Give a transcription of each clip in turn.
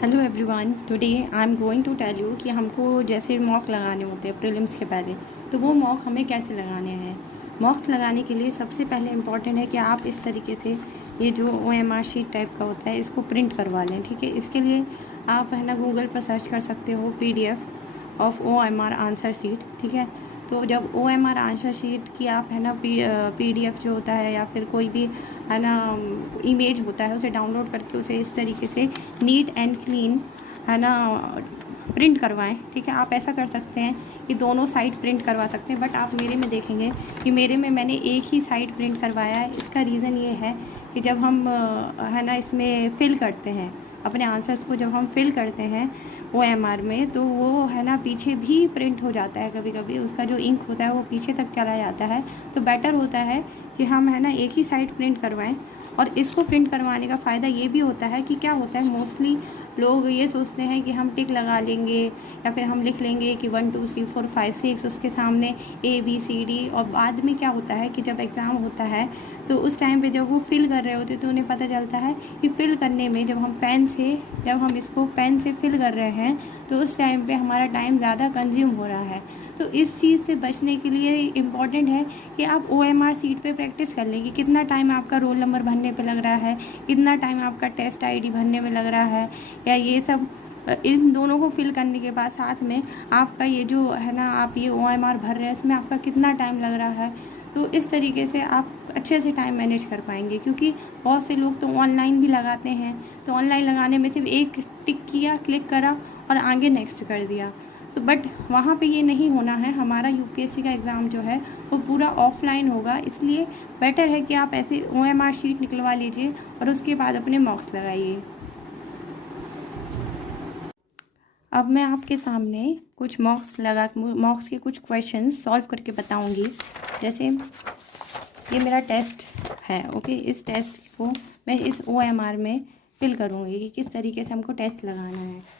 Hello everyone, today I am going to tell you कि हमको जैसे मॉक लगाने होते हैं प्रीलिम्स के पहले, तो वो मॉक हमें कैसे लगाने हैं। मॉक्स लगाने के लिए सबसे पहले इम्पॉर्टेंट है कि आप इस तरीके से ये जो OMR शीट टाइप का होता है इसको प्रिंट करवा लें। ठीक है, इसके लिए आप है ना गूगल पर सर्च कर सकते हो PDF of OMR answer sheet. ठीक है, तो जब OMR आंसर शीट की आप है ना PDF जो होता है या फिर कोई भी है ना इमेज होता है उसे डाउनलोड करके उसे इस तरीके से नीट एंड क्लीन है ना प्रिंट करवाएं। ठीक है, आप ऐसा कर सकते हैं कि दोनों साइड प्रिंट करवा सकते हैं, बट आप मेरे में देखेंगे कि मेरे में मैंने एक ही साइड प्रिंट करवाया है। इसका रीज़न ये है कि जब हम है ना इसमें फिल करते हैं अपने आंसर्स को, जब हम फिल करते हैं OMR में, तो वो है ना पीछे भी प्रिंट हो जाता है। कभी कभी उसका जो इंक होता है वो पीछे तक चला जाता है। तो बेटर होता है कि हम है ना एक ही साइड प्रिंट करवाएं। और इसको प्रिंट करवाने का फ़ायदा ये भी होता है कि क्या होता है, मोस्टली लोग ये सोचते हैं कि हम टिक लगा लेंगे या फिर हम लिख लेंगे कि 1 2 3 4 5 6 उसके सामने ABCD, और बाद में क्या होता है कि जब एग्ज़ाम होता है तो उस टाइम पे जब वो फिल कर रहे होते तो उन्हें पता चलता है कि फिल करने में जब हम इसको पेन से फिल कर रहे हैं तो उस टाइम पे हमारा टाइम ज़्यादा कंज्यूम हो रहा है। तो इस चीज़ से बचने के लिए इम्पॉर्टेंट है कि आप OMR सीट पे प्रैक्टिस कर लें कि कितना टाइम आपका रोल नंबर भरने पे लग रहा है, कितना टाइम आपका टेस्ट ID भरने में लग रहा है, या ये सब इन दोनों को फिल करने के बाद साथ में आपका ये जो है ना आप ये OMR भर रहे हैं इसमें आपका कितना टाइम लग रहा है। तो इस तरीके से आप अच्छे से टाइम मैनेज कर पाएंगे, क्योंकि बहुत से लोग तो ऑनलाइन भी लगाते हैं, तो ऑनलाइन लगाने में सिर्फ एक टिक किया, क्लिक करा और आगे नेक्स्ट कर दिया। तो बट वहाँ पे ये नहीं होना है। हमारा UPSC का एग्ज़ाम जो है वो पूरा ऑफलाइन होगा, इसलिए बेटर है कि आप ऐसे OMR शीट निकलवा लीजिए और उसके बाद अपने मॉक्स लगाइए। अब मैं आपके सामने कुछ मॉक्स के कुछ क्वेश्चंस सॉल्व करके बताऊंगी। जैसे ये मेरा टेस्ट है, ओके, इस टेस्ट को मैं इस OMR में फिल करूँगी कि किस तरीके से हमको टेस्ट लगाना है।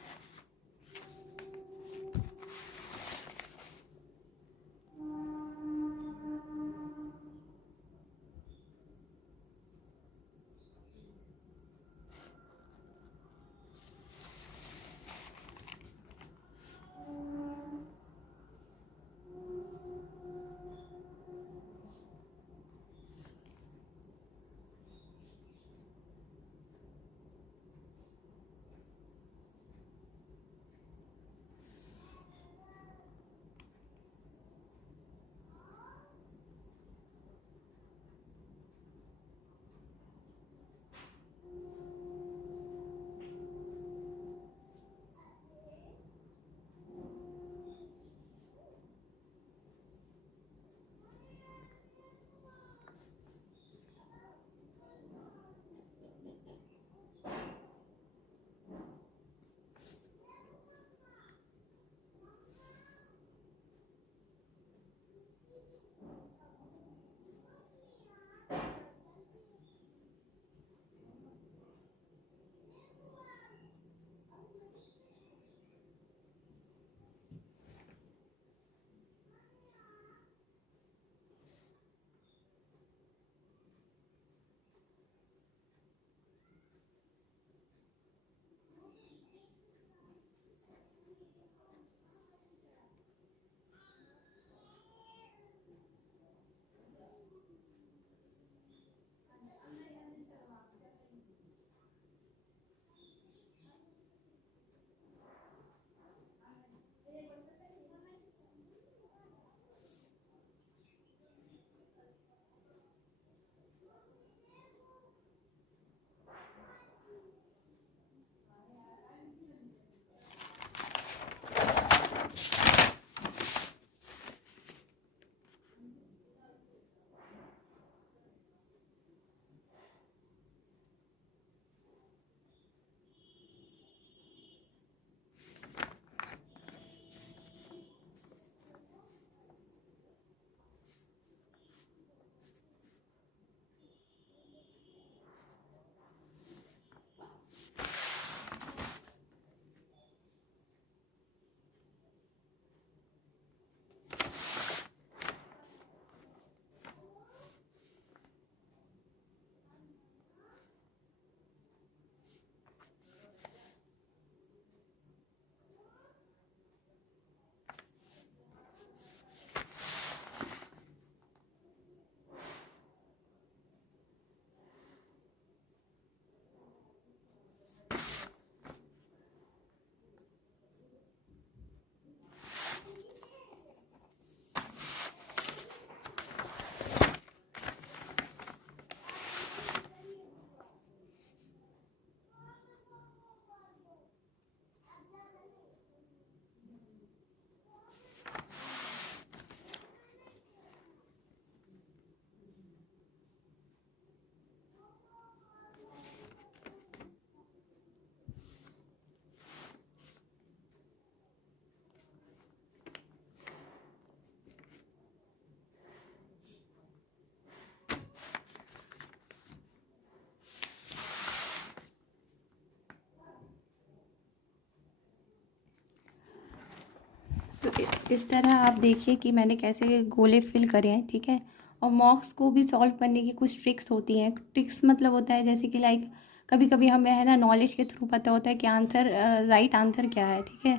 तो इस तरह आप देखिए कि मैंने कैसे गोले फिल करे हैं, ठीक है। और मॉक्स को भी सॉल्व करने की कुछ ट्रिक्स होती हैं। ट्रिक्स मतलब होता है जैसे कि लाइक कभी कभी हमें है ना नॉलेज के थ्रू पता होता है कि आंसर राइट आंसर क्या है, ठीक है।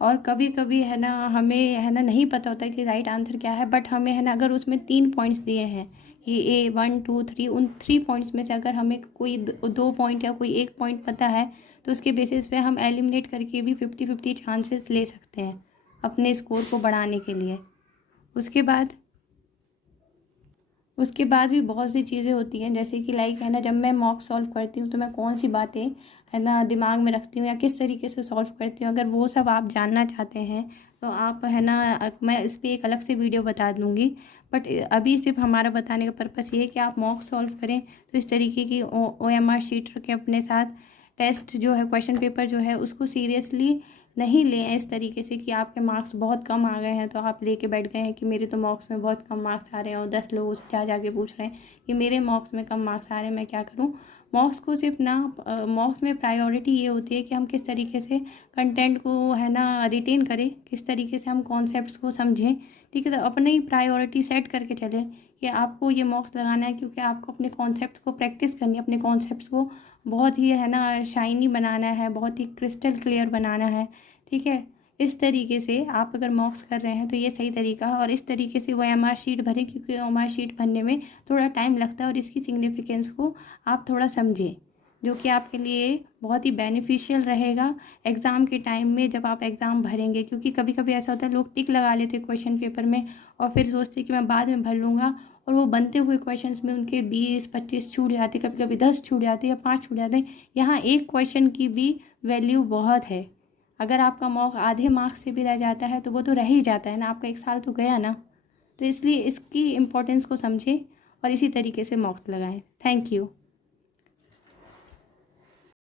और कभी कभी है ना हमें है ना नहीं पता होता है कि राइट आंसर क्या है, बट हमें है ना अगर उसमें 3 पॉइंट्स दिए हैं कि A 1 2 3, उन 3 पॉइंट्स में से अगर हमें कोई 2 पॉइंट या कोई 1 पॉइंट पता है तो उसके बेसिस पे हम एलिमिनेट करके भी 50-50 चांसेस ले सकते हैं अपने स्कोर को बढ़ाने के लिए। उसके बाद भी बहुत सी चीज़ें होती हैं, जैसे कि लाइक है ना जब मैं मॉक सॉल्व करती हूँ तो मैं कौन सी बातें है ना दिमाग में रखती हूँ या किस तरीके से सॉल्व करती हूँ। अगर वो सब आप जानना चाहते हैं तो आप है ना मैं इस पर एक अलग से वीडियो बता दूँगी। बट अभी सिर्फ हमारा बताने का पर्पस ये है कि आप मॉक सॉल्व करें तो इस तरीके की OMR शीट रखें अपने साथ। टेस्ट जो है क्वेश्चन पेपर जो है उसको सीरियसली नहीं लें इस तरीके से कि आपके मार्क्स बहुत कम आ गए हैं तो आप लेके बैठ गए हैं कि मेरे तो मार्क्स में बहुत कम मार्क्स आ रहे हैं और 10 लोगों से जा जाके पूछ रहे हैं कि मेरे मार्क्स में कम मार्क्स आ रहे हैं, मैं क्या करूं। मार्क्स को सिर्फ ना मार्क्स में प्रायोरिटी ये होती है कि हम किस तरीके से कंटेंट को है ना रिटेन करें, किस तरीके से हम कॉन्सेप्ट्स को समझें, ठीक है। तो अपनी ही प्रायोरिटी सेट करके चलें कि आपको ये मार्क्स लगाना है क्योंकि आपको अपने कॉन्सेप्ट्स को प्रैक्टिस करनी है, अपने कॉन्सेप्ट्स को बहुत ही है ना शाइनी बनाना है, बहुत ही क्रिस्टल क्लियर बनाना है, ठीक है। इस तरीके से आप अगर मॉक्स कर रहे हैं तो ये सही तरीका है। और इस तरीके से वो OMR शीट भरें क्योंकि OMR शीट भरने में थोड़ा टाइम लगता है और इसकी सिग्निफिकेंस को आप थोड़ा समझें, जो कि आपके लिए बहुत ही बेनिफिशियल रहेगा एग्ज़ाम के टाइम में जब आप एग्ज़ाम भरेंगे। क्योंकि कभी कभी ऐसा होता है लोग टिक लगा लेते हैं क्वेश्चन पेपर में और फिर सोचते कि मैं बाद में भर लूँगा, और वो बनते हुए क्वेश्चंस में उनके 20-25 छूट जाते, कभी कभी 10 छूट जाते या 5 छूट जाते हैं। यहाँ एक क्वेश्चन की भी वैल्यू बहुत है। अगर आपका मॉक आधे मार्क्स से भी रह जाता है तो वो तो रह ही जाता है ना, आपका एक साल तो गया ना। तो इसलिए इसकी इम्पोर्टेंस को समझें और इसी तरीके से मॉक्स लगाएं। Thank you.